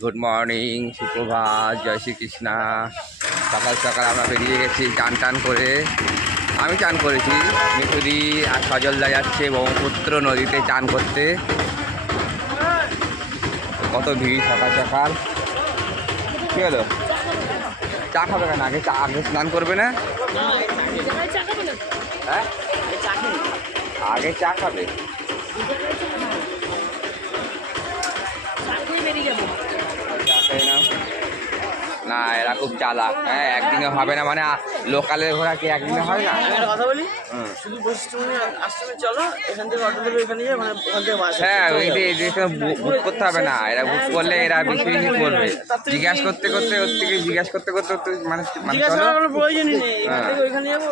Good morning সুপ্রভাত জয় শ্রীকৃষ্ণা সকাল সকাল আমরা বেরিয়ে গেছি চান টান করে। আমি চান করেছি মিঠুদি আর সজলদা যাচ্ছে ব্রহ্মপুত্র নদীতে চান করতে। কত ভিড় সকাল সকাল। কী হলো? চা খাবে কেন? আগে চা আগে স্নান করবে না? হ্যাঁ? আগে চা খাবে। না এরা খুব চালাক। হ্যাঁ একদিনে হবে না মানে লোকালের ঘোরা কি একদিনে হয় না? কথা বলি? শুধু আশ্রমে চলো এখান থেকে অটো দেবে এখানে গিয়ে মানে ওখান থেকে হ্যাঁ ওই যে বুক করতে হবে না। এরা বুক করলে এরা বেশি বেশি করবে। জিজ্ঞাসা করতে করতে ওর থেকে জিজ্ঞাসা করতে করতে মানে মানে কোনো প্রয়োজনই নেই। হ্যাঁ। ওইখানে যাব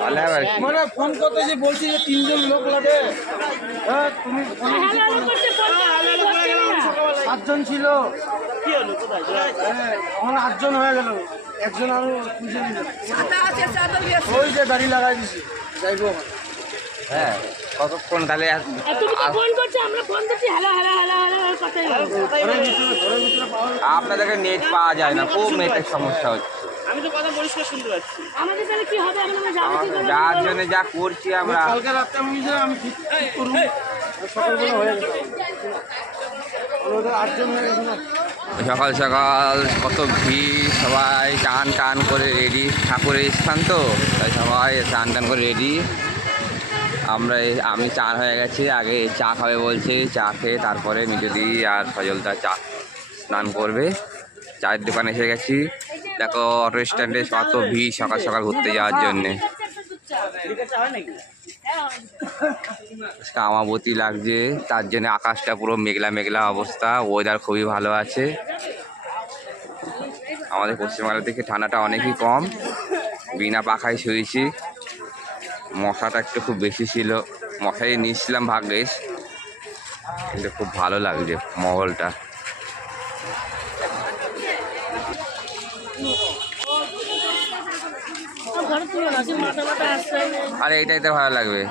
তাহলে আবার মানে ফোন করতে যে বলছি যে তিনজন লোক লাগে হ্যাঁ তুমি সাতজন ছিল। কি হলো কোথায়? হ্যাঁ এখন আটজন হয়ে গেল। একজন আরও খুঁজে নিল। ওই যে গাড়ি লাগাই দিছি যাইবো আমার হ্যাঁ কতক্ষণ তাহলে আপনাদেরকে নেট পাওয়া যায় না খুব নেটের সমস্যা হচ্ছে। আমি তো কথা পরিষ্কার শুনতে পাচ্ছি। আমাদের তাহলে কি হবে? আমরা যাব কি করে? যার জন্য যা করছি আমরা। কালকে রাতে আমি নিজে আমি ঠিক ঠিক সকালবেলা হয়ে গেছে। সকাল সকাল কত ভিড়, সবাই টান টান করে রেডি ঠাকুরের স্থান তো, তাই সবাই টান টান করে রেডি আমরা আমি চান হয়ে গেছি, আগে চা খাবে বলছি, চা খেয়ে তারপরে মিজদি আর সজলদা চা স্নান করবে। চায়ের দোকানে এসে গেছি। দেখো অটো স্ট্যান্ডে কত ভিড় সকাল সকাল ঘুরতে যাওয়ার জন্যে। আমাবতী লাগছে, তার জন্য আকাশটা পুরো মেঘলা মেঘলা অবস্থা ওয়েদার খুবই ভালো আছে। আমাদের পশ্চিমবাংলা থেকে ঠান্ডাটা অনেকই কম, বিনা পাখায় শুয়েছি। মশাটা একটু খুব বেশি ছিল মশাই নিয়েছিলাম ভাগ্যেশ, কিন্তু খুব ভালো লাগছে মহলটা ঘরে তুলো না, সে মাথা মাথা আসছে আর এইটাই তো ভালো লাগবে।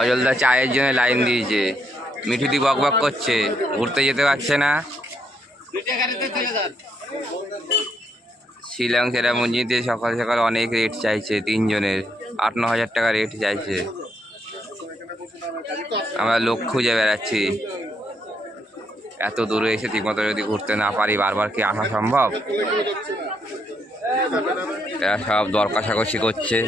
অজলদা চায়ের জন্য লাইন দিয়েছে। মিঠুদি বক বক করছে। ঘুরতে যেতে পারছে না। শিলং সেরামঞ্জিতে সকাল সকাল অনেক রেট চাইছে তিনজনের। আট, ন হাজার টাকা রেট চাইছে। আমরা লোক খুঁজে বেড়াচ্ছি। এত দূরে এসে ঠিকমতো যদি ঘুরতে না পারি, বারবার কি আসা সম্ভব? এরা সব দর কষাকষি করছে।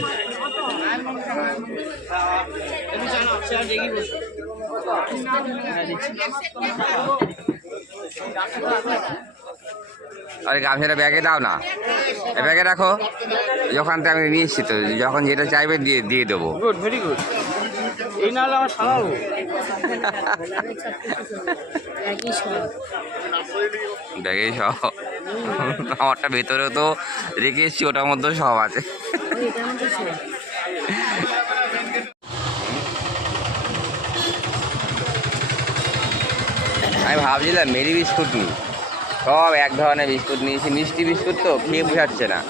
আরে গামছাটা ব্যাগে দাও না। এ ব্যাগে রাখো। যখন আমি নিয়ে এসছি তো। যখন যেটা চাইবে দিয়ে দিয়ে দেবো। গুড ভেরি গুড এই আমার সারাবো। ব্যাগেই সব। আমারটা ভেতরে তো রেখে এসছি, ওটার মধ্যেও সব আছে। মধ্যে আমি ভাবছিলাম মেরি বিস্কুট নিই। সব এক ধরনের বিস্কুট নিয়েছি, মিষ্টি বিস্কুট তো খেয়ে বোঝাচ্ছে না।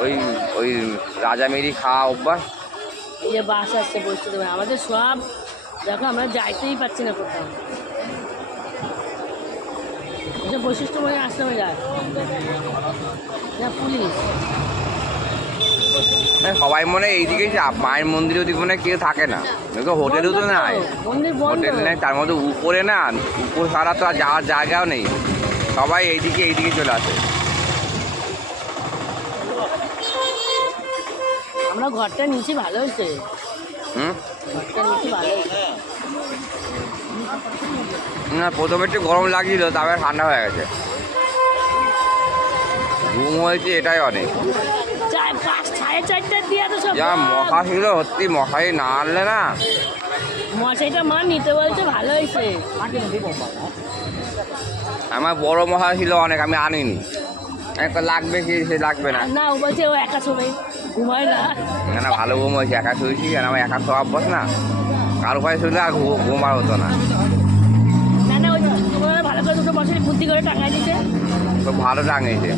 ওই ওই রাজা মেরি খাওয়া অভ্যাস। এই যে বাস আসছে বসতে দেবে আমাদের সব, দেখো আমরা যাইতেই পারছি না কোথাও। এই যে বৈশিষ্ট্য মনে আশ্রমে যায় পুলিশ সবাই মনে এইদিকে মায়ের মন্দিরে ওদিকে মনে কেউ থাকে না। দেখো হোটেলও তো নাই। হোটেল নেই তার মধ্যে উপরে না উপর ছাড়া তো আর যাওয়ার জায়গাও নেই। সবাই এইদিকে এইদিকে চলে আসে। আমরা ঘরটা নিচে ভালো হয়েছে। হুম? ঘরটা নিচে ভালো হয়েছে। না প্রথমে একটু গরম লাগছিল তারপরে ঠান্ডা হয়ে গেছে। ঘুম হয়েছে এটাই অনেক। যা মশা ছিল সত্যি মশাই না আনলে না। মশাইটা মা নিতে বলছে ভালো হয়েছে। আমার বড় মশা ছিল অনেক আমি আনিনি। একটা লাগবে কি সে লাগবে না। না ও বলছে ও একা ছবে ঘুমায় না। না না ভালো ঘুম হয়েছে একা শুয়েছি আর আমার একা শোয়া অভ্যাস না। কারও পায়ে শুলে আর ঘু- ঘুম আর হতো না। বুদ্ধি করে ভালো টাঙিয়েছে।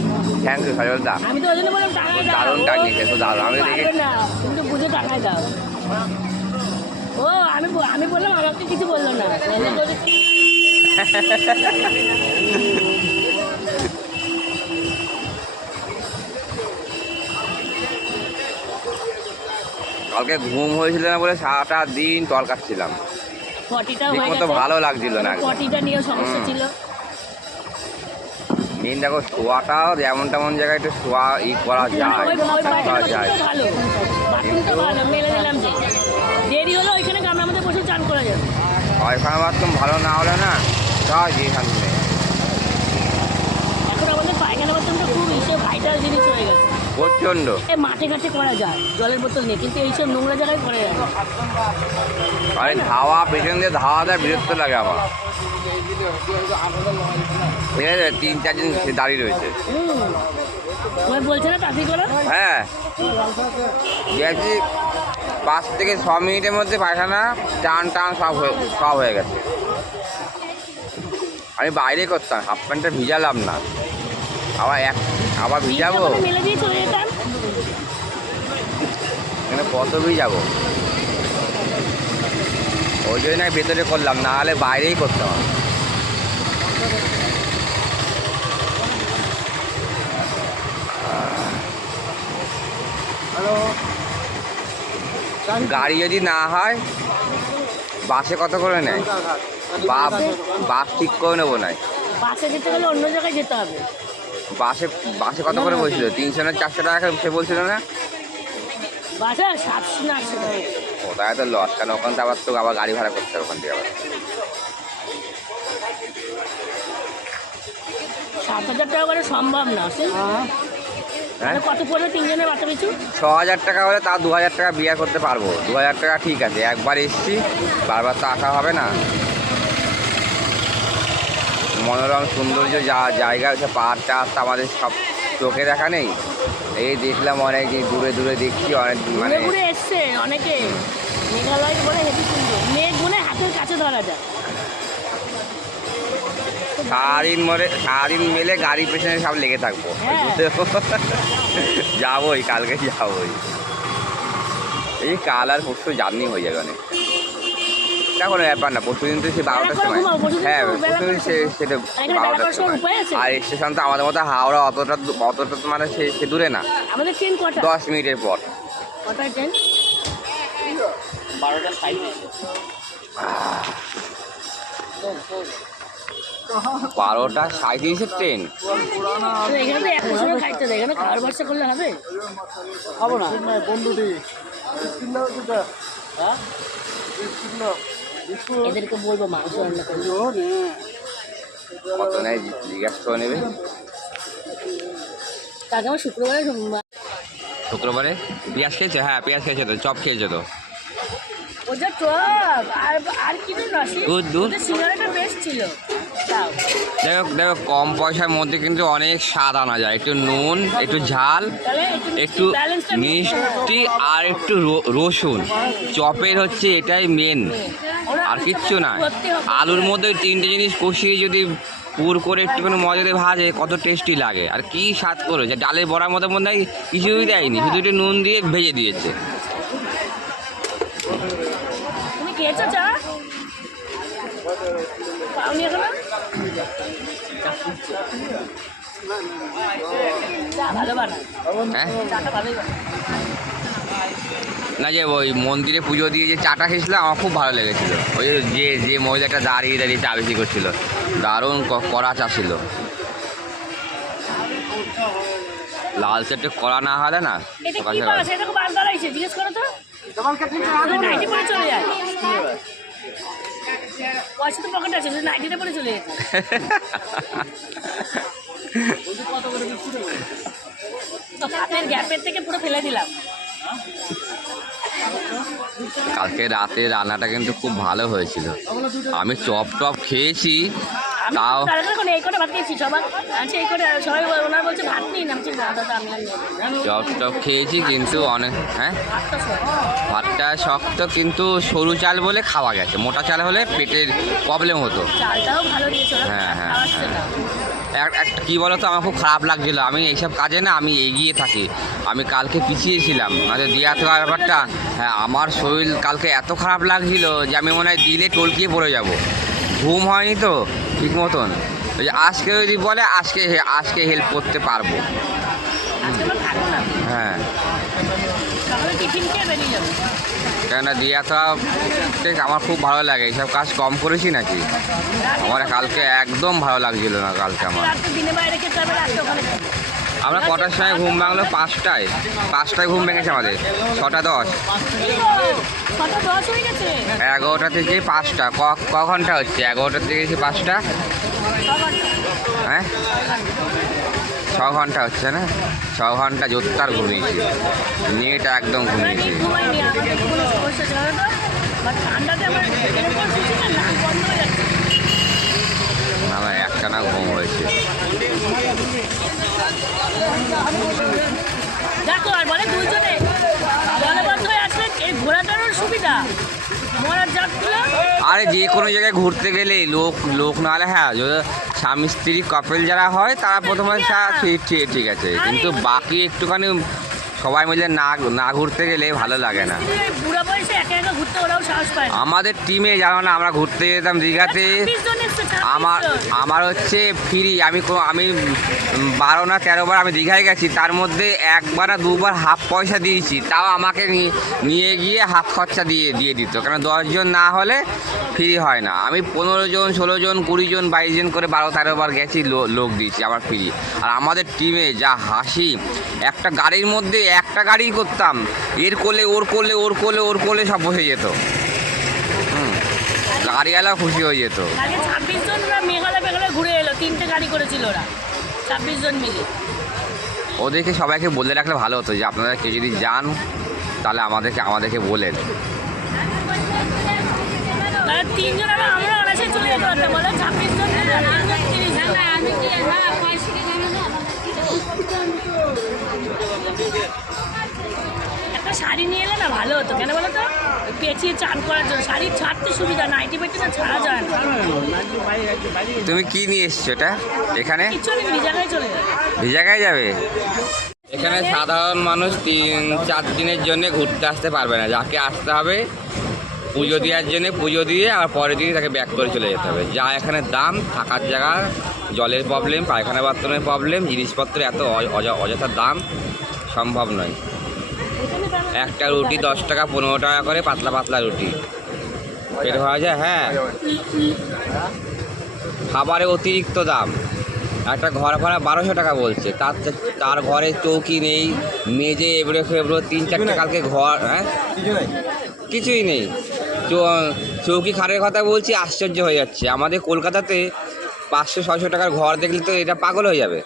থ্যাংক ইউ সজলদা আমি তো ওই জন্য বললাম টাঙাই দাও। দারুণ টাঙিয়েছে, দারুণ। আমি ও দেখে- তুমি তো বুঝে টাঙাই দাও। ও আমি আমি বললাম আমাকে কিছু বলল না। কালকে ঘুম হয়েছিল না বলে সারাটা দিন টল কাটছিলাম। পটিটা ঠিক মতো ভালো লাগছিল না পটিটা নিয়েও সমস্যা ছিল। দিন দেখো শোয়াটাও যেমন তেমন জায়গায় একটু শোয়া ই করা যায়। করা ভালো। বাথরুমটা ভালো মেলে দিলাম যে। দেরি হলো ওইখানে আমরা আমাদের বসে চান করা যাবে। পায়খানা বাথরুম ভালো না হলে না এখন আমাদের পায়খানা বাথরুমটা খুব ভাইটাল জিনিস হয়ে গেছে। প্রচণ্ড। মাঠে ঘাটে করা যায় জলের বোতল নেই কিন্তু এইসব নোংরা জায়গায় করা যায়। আরে ধাওয়া পেছন দিয়ে ধাওয়া দেয় বিরক্ত লাগে আমার। ঠিক আছে তিন চারজন দাঁড়িয়ে রয়েছে। বলছে না ট্রাফিক হ্যাঁ। গেছি পাঁচ থেকে ছ মিনিটের মধ্যে পায়খানা টান টান সব হয়ে সব হয়ে গেছে। আমি বাইরে করতাম হাফ প্যান্টটা ভিজালাম না। আবার এক আবার ভিজাবো? ওখানে মেলে দিয়ে চলে যেতাম। এখানে কত ভিজাবো? ওই জন্য ভেতরে করলাম না হলে বাইরেই করতাম। হ্যালো। গাড়ি যদি না হয় বাসে কত করে নেয়? বাস বাস ঠিক করে নেব নাই বাসে যেতে গেলে অন্য জায়গায় যেতে হবে। বাসে বাসে কত করে বলছিল? তিনশো না চারশো টাকা সে বলছিল না? বাসে সাতশো না আটশো টাকা। ওটাই তো লস কেন ওখান থেকে আবার তো আবার গাড়ি ভাড়া করতে হবে ওখান থেকে আবার। সাত হাজার টাকা করে সম্ভব না সে। হ্যাঁ? তাহলে কত পড়বে তিনজনের বাচ্চা পিছু? ছ হাজার টাকা হলে তা দু হাজার টাকা বিয়ে করতে পারব। দু হাজার টাকা ঠিক আছে একবার এসছি বারবার তো আসা হবে না। মনোরম সৌন্দর্য যা জায়গা আছে পাহাড় টাহাড় আমাদের সব চোখে দেখা নেই। এই দেখলাম অনেক দূরে দূরে দেখছি অনেক মানে এসছে অনেকে। মেঘালয় বলে হেঁটে সুন্দর। মেঘ মনে হাতের কাছে ধরা যায় সারাদিন মরে সারাদিন মেলে গাড়ির পেছনে সব লেগে থাকব। হ্যাঁ। যাবোই কালকে যাবোই। এই কাল আর পরশু জার্নি হয়ে যাবে অনেক। তা কোনো ব্যাপার না পরশু দিন তো সে বারোটার করে সময়। হ্যাঁ পরশু দিন সে সেটা বারোটার সময়? আর স্টেশন তো আমাদের মতো হাওড়া অতটা অতটা তো মানে সে সে দূরে না। আমাদের ট্রেন কটা? দশ মিনিটের পর। ট্রেন বারোটা সাঁত্রিশের ট্রেন করলে হবে? না। বন্ধুটি এদেরকে বলব মাংস রান্না করবে। কত নেয় জি- জিজ্ঞাসা করে নেবে? আমার শুক্রবারে সোমবার। শুক্রবারে? পেঁয়াজ খেয়েছে? হ্যাঁ পেঁয়াজ খেয়েছে তো চপ খেয়েছে তো। ওটা টক আর আর কি না দুধ, দুধ। সিঙ্গারাটা বেস্ট ছিল। দেখো দেখো কম পয়সার মধ্যে কিন্তু অনেক স্বাদ আনা যায়। একটু নুন একটু ঝাল একটু মিষ্টি আর একটু রসুন। চপের হচ্ছে এটাই মেন কিচ্ছু না। আলুর মধ্যে তিনটে জিনিস কষিয়ে যদি পুর করে একটুখানি মজা দিয়ে ভাজে কত টেস্টি লাগে। আর কি স্বাদ করেছে ডালের বড়ার মতো মধ্যে কিছুই দেয়নি শুধু একটু নুন দিয়ে ভেজে দিয়েছে। হ্যাঁ? না যে ওই মন্দিরে পুজো দিয়ে যে চাটা খেয়েছিলাম আমার খুব ভালো লেগেছিল। ওই যে যে মহিলাটা দাঁড়িয়ে দাঁড়িয়ে চা বেশি করছিল দারুণ কড়া চা ছিল। লাল চারটে কড়া না হলে না সকাল সকাল। গ্যাপের থেকে পুরো ফেলে দিলাম। কালকে রাতে রান্নাটা কিন্তু খুব ভালো হয়েছিল। আমি চপ টপ খেয়েছি তাও। চপ টপ খেয়েছি কিন্তু অনেক হ্যাঁ? ভাতটা শক্ত। কিন্তু সরু চাল বলে খাওয়া গেছে। মোটা চাল হলে পেটের প্রবলেম হতো। হ্যাঁ, হ্যাঁ, হ্যাঁ। কি বলো তো আমার খুব খারাপ লাগছিল। আমি এইসব কাজে না আমি এগিয়ে থাকি। আমি কালকে পিছিয়েছিলাম। মানে দিয়া থাকার ব্যাপারটা হ্যাঁ আমার শরীর কালকে এত খারাপ লাগছিল যে আমি মনে হয় দিলে টলকিয়ে পড়ে যাব। ঘুম হয়নি তো ঠিক মতন। ওই যে আজকে যদি বলে আজকে আজকে হেল্প করতে পারব। হ্যাঁ। কেননা দিয়া ঠিক আমার খুব ভালো লাগে এইসব কাজ কম করেছি নাকি? আমার কালকে একদম ভালো লাগছিল না কালকে আমার। আমরা কটার সময় ঘুম ভাঙলো? পাঁচটায়। পাঁচটায় ঘুম ভেঙেছে আমাদের। ছটা দশ। এগারোটা থেকে পাঁচটা। ক ক ঘণ্টা হচ্ছে? এগারোটা থেকে পাঁচটা? হ্যাঁ? ছ ঘণ্টা হচ্ছে না ছ ঘণ্টা জোরদার ঘুমিয়েছি। নেট একদম ঘুমিয়েছি। ঠান্ডাতে যে কোনো জায়গায় ঘুরতে গেলে লোক লোক না হলে হ্যাঁ যদি স্বামী স্ত্রী কাপেল যারা হয়, তারা প্রথমে ঠিক আছে। কিন্তু বাকি একটুখানি সবাই মিলে না না ঘুরতে গেলে ভালো লাগে না। আমাদের টিমে জানো না আমরা ঘুরতে যেতাম দীঘাতে। আমার আমার হচ্ছে ফ্রি আমি আমি বারো না তেরো বার আমি দীঘায় গেছি তার মধ্যে একবার না দুবার হাফ পয়সা দিয়েছি তাও আমাকে নিয়ে গিয়ে হাফ খরচা দিয়ে দিয়ে দিত। কারণ দশজন না হলে ফ্রি হয় না। আমি পনেরো জন ষোলো জন কুড়ি জন বাইশ জন করে বারো তেরো বার গেছি লো- লোক দিয়েছি আমার ফ্রি আর আমাদের টিমে যা হাসি একটা গাড়ির মধ্যে একটা গাড়ি করতাম। এর করলে ওর করলে ওর করলে ওর করলে সব বসে যেত। গাড়িওয়ালা খুশি হয়ে যেত। ছাব্বিশ জন মেঘালয় মেঘালয় ঘুরে এলো তিনটে গাড়ি করেছিল ওরা ছাব্বিশ জন মিলে। ওদেরকে সবাইকে বলে রাখলে ভালো হতো যে আপনারা কেউ যদি যান তাহলে আমাদেরকে আমাদেরকে বলেন। তিনজন আমরা চলে শাড়ি নিয়ে এলে না ভালো হতো। কেন বলো তো? পেঁচিয়ে চান করার জন্য। শাড়ি ছাড়তে সুবিধা নাইটি পেটি না ছাড়া যায় না। তুমি কি নিয়ে এসছো এটা? এখানে? কিচ্ছু আমি জায়গায় চলে যাই এই যাবে? এখানে সাধারণ মানুষ তিন চার দিনের জন্য ঘুরতে আসতে পারবে না। যাকে আসতে হবে পুজো দেওয়ার জন্য পুজো দিয়ে আর পরের দিনই তাকে ব্যাক করে চলে যেতে হবে। যা এখানে দাম থাকার জায়গা জলের প্রবলেম পায়খানা বাথরুমের প্রবলেম জিনিসপত্র এত অয- অযথা দাম সম্ভব নয়। একটা রুটি দশ টাকা পনেরো টাকা করে পাতলা পাতলা রুটি। পেট ভরা যায় হ্যাঁ। খাবারে অতিরিক্ত দাম। একটা ঘর ভাড়া বারোশো টাকা বলছে। তার তার ঘরে চৌকি নেই মেজে এবড়ো ফেবড়ো তিন চারটে কালকে ঘর হ্যাঁ? কিছুই নেই। চৌকি খাটের কথা বলছি আশ্চর্য হয়ে যাচ্ছে। আমাদের কলকাতাতে পাঁচশো ছয়শো টাকার ঘর দেখলে তো এটা পাগল হয়ে যাবে।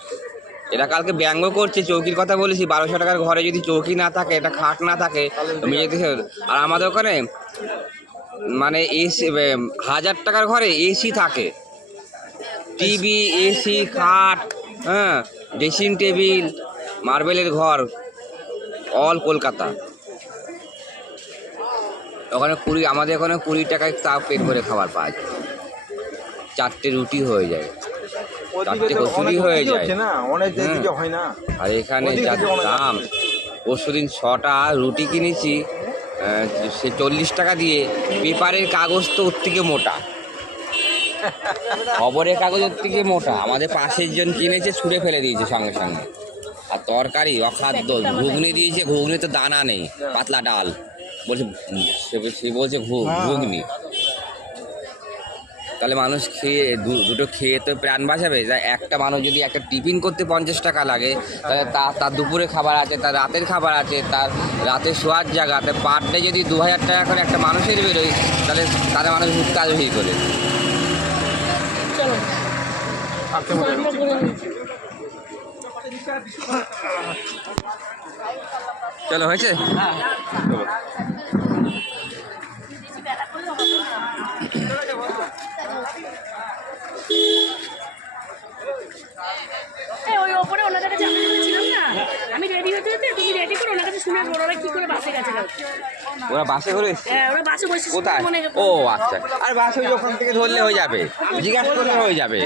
এটা কালকে ব্যঙ্গ করছে, চৌকির কথা বলেছি, বারোশো টাকার ঘরে যদি চৌকি না থাকে, এটা খাট না থাকে মেঝেতে ফেল- আর আমাদের ওখানে মানে এসি হাজার টাকার ঘরে এসি থাকে। টিভি এসি খাট হ্যাঁ ড্রেসিং টেবিল, মার্বেলের ঘর, অল কলকাতা। ওখানে কুড়ি, আমাদের ওখানে কুড়ি টাকায় তাও পেট ভরে খাবার পাওয়া যায় চারটে রুটি হয়ে যায়। চারটে কচুরি হয়ে যায়। হয়। আর এখানে যা দাম পরশু দিন ছটা রুটি কিনেছি সে চল্লিশ টাকা দিয়ে পেপারের কাগজ তো ওর থেকে মোটা। খবরের কাগজ ওর থেকে মোটা। আমাদের পাশের জন কিনেছে ছুঁড়ে ফেলে দিয়েছে সঙ্গে সঙ্গে। আর তরকারি অখাদ্য ঘুগনি দিয়েছে ঘুগনি তো দানা নেই পাতলা ডাল। বলছে সে- বলছে ঘু- ঘুগনি। তাহলে মানুষ খেয়ে দুটো খেয়ে তো প্রাণ বাঁচাবে। যা একটা মানুষ যদি একটা টিফিন করতে পঞ্চাশ টাকা লাগে, তাহলে তার তার দুপুরে খাবার আছে, তার রাতের খাবার আছে, তার রাতে শোয়ার জায়গা তার পার ডে যদি দু হাজার টাকা করে একটা মানুষের বেরোয়, তাহলে তাহলে মানুষ ঘুরতে আসবে কী করে চলো, হয়েছে? এই ওরা বাসে করে? হ্যাঁ ওরা বাসে বসে কোথায়? ও আচ্ছা। আর বাসে ওখান থেকে ধরলে হয়ে যাবে। জিজ্ঞাসা করলে হয়ে যাবে।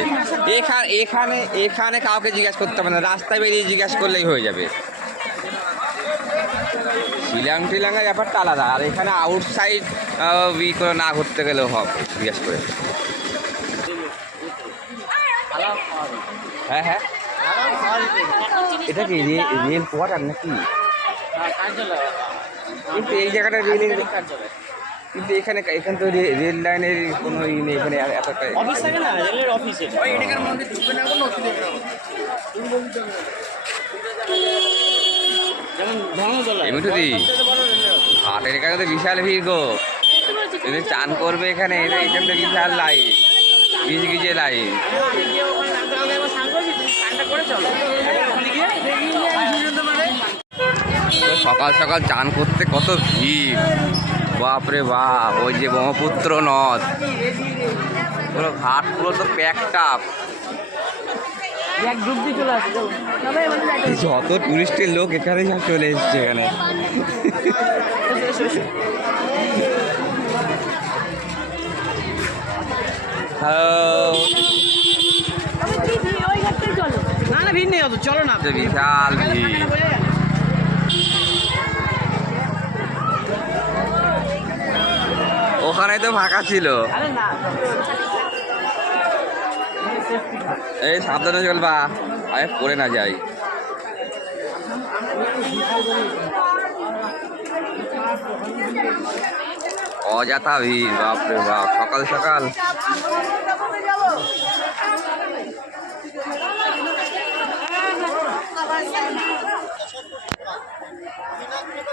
এখানে এখানে এখানে কাউকে জিজ্ঞাসা করতে হবে না। রাস্তায় বেরিয়ে জিজ্ঞাসা করলেই হয়ে যাবে। শিলাং টিলাঙ্গা ব্যাপারটা আলাদা। আর এখানে আউটসাইড ই করে না ঘুরতে গেলেও হবে জিজ্ঞাসা করে। হ্যাঁ হ্যাঁ। এটা কি রেল কোয়ার্টার নাকি? কিন্তু এই জায়গাটা রেলের কিন্তু এখানে এখানে তো রেল লাইনের কোনো ই নেই এখানে আর এতটা অফিস থাকে না? রেলের অফিসে যেমন ধর্মতলা। এমনিতে হাটের এখানে তো বিশাল ভিড় গো। যদি চান করবে এখানে এটা এখানে তো বিশাল লাইন গিজ গিজে লাইন তো সকাল সকাল চান করতে কত ভিড়। বাপরে বাপ ওই যে ব্রহ্মপুত্র নদ। পুরো ঘাট পুরো তো প্যাকড আপ যত টুরিস্টের লোক এখানে সব চলে এসছে এখানে। হ্যালো ওই ঘাটটাই চলো না না ভিড় নেই অত চলো না বিশাল ভিড়। ওখানে তো ফাঁকা ছিল। এই সাবধানে চলবা আমি পড়ে না যাই। অযথা ভিড়, বাপরে বাপ, সকাল সকাল।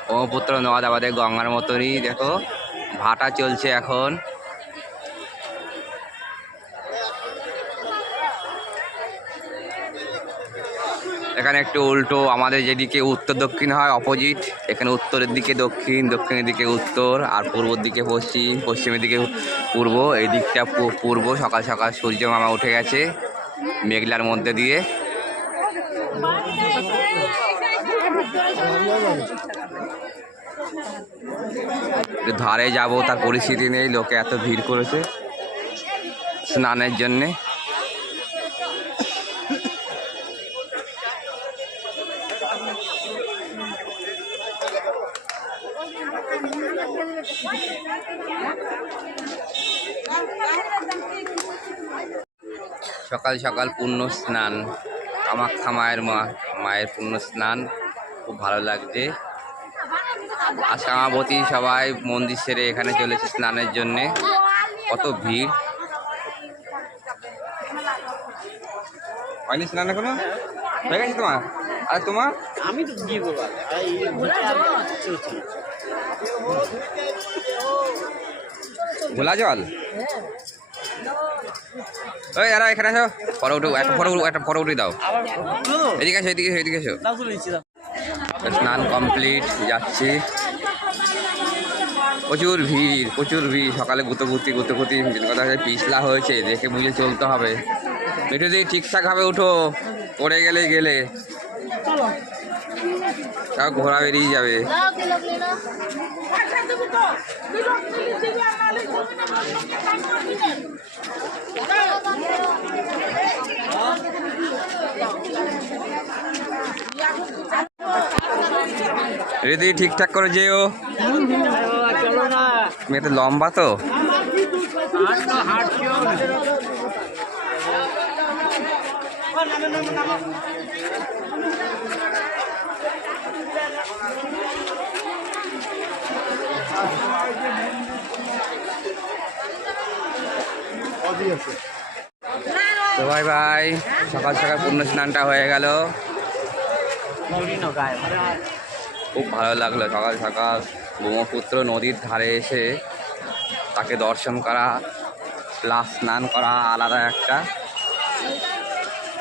ব্রহ্মপুত্র নদ আমাদের গঙ্গার মতনই, দেখো। ভাটা চলছে এখন। এখানে একটু উল্টো আমাদের যেদিকে উত্তর দক্ষিণ হয় অপোজিট এখানে উত্তরের দিকে দক্ষিণ, দক্ষিণের দিকে উত্তর, আর পূর্বর দিকে পশ্চিম, পশ্চিমের দিকে পূর্ব। এই দিকটা পূর্ব। সকাল সকাল সূর্য মামা উঠে গেছে মেঘলার মধ্যে দিয়ে। ধারে যাব, তার পরিস্থিতি নেই, লোকে এত ভিড় করেছে স্নানের জন্যে। সকাল সকাল পূর্ণ স্নান, কামাখ্যা মায়ের মা, মায়ের পূর্ণ স্নান, খুব ভালো লাগছে। আজকে আমাবতী সবাই মন্দির সেরে এখানে চলেছে স্নানের জন্যে। কত ভিড়। হয়নি স্নান এখনও? হয়ে গেছে তোমার? আর তোমার? আমি তো গিয়ে। ঘোলা জল? ওই এরা এখানে আসো ফটো উঠে একটা ফটো একটা ফটো উঠে দাও? এদিকে আসো স্নান কমপ্লিট যাচ্ছি। প্রচুর ভিড় প্রচুর ভিড়। সকালে গুতোগুতি গুতোগুতি কথা হচ্ছে পিছলা হয়েছে দেখে বুঝে চলতে হবে। একটু দিয়ে ঠিকঠাকভাবে উঠো পড়ে গেলে গেলে। তাও ঘোরা বেরিয়ে যাবে। রেদি ঠিকঠাক করে যেও। না লম্বা তো। তো ভাই ভাই সকাল সকাল পূর্ণ স্নানটা হয়ে গেল। খুব ভালো লাগল সকাল সকাল। ব্রহ্মপুত্র নদীর ধারে এসে তাকে দর্শন করা প্লাস স্নান করা আলাদা একটা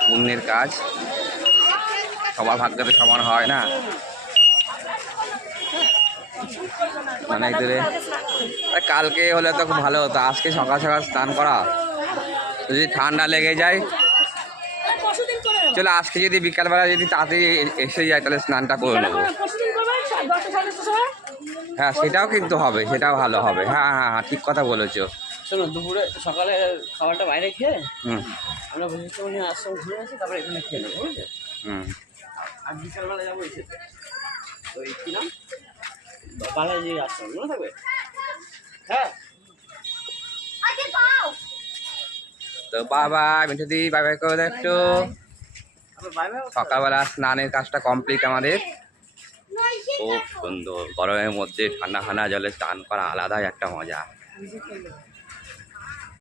পুণ্যের কাজ। সবার ভাগ্যতে সমান হয় না। অনেক দূরে আরে কালকে হলে তো খুব ভালো হতো। আজকে সকাল সকাল স্নান করা। যদি ঠান্ডা লেগে যায় চলো আজকে যদি বিকালবেলা যদি তাড়াতাড়ি এসে যায় তাহলে স্নানটা করে নেব। হ্যাঁ? সেটাও কিন্তু হবে সেটাও ভালো হবে। হ্যাঁ হ্যাঁ হ্যাঁ ঠিক কথা বলেছ। শোনো দুপুরে সকালে খাবারটা বাইরে খেয়ে হুম। আমরা বসে নিয়ে আশ্রম ঘুরে আসি তারপরে এখানে খেয়ে নেব বুঝলে? হুম। আর বিকালবেলা যাব এসে ওই কি নাম? বালাজি আশ্রম মনে থাকবে? হ্যাঁ। তো বাবা মিঠুদি বাই বাই করে একটু বাই সকালবেলা স্নানের কাজটা কমপ্লিট আমাদের। খুব সুন্দর। গরমের মধ্যে ঠান্ডা ঠান্ডা জলে স্নান করা আলাদাই একটা মজা।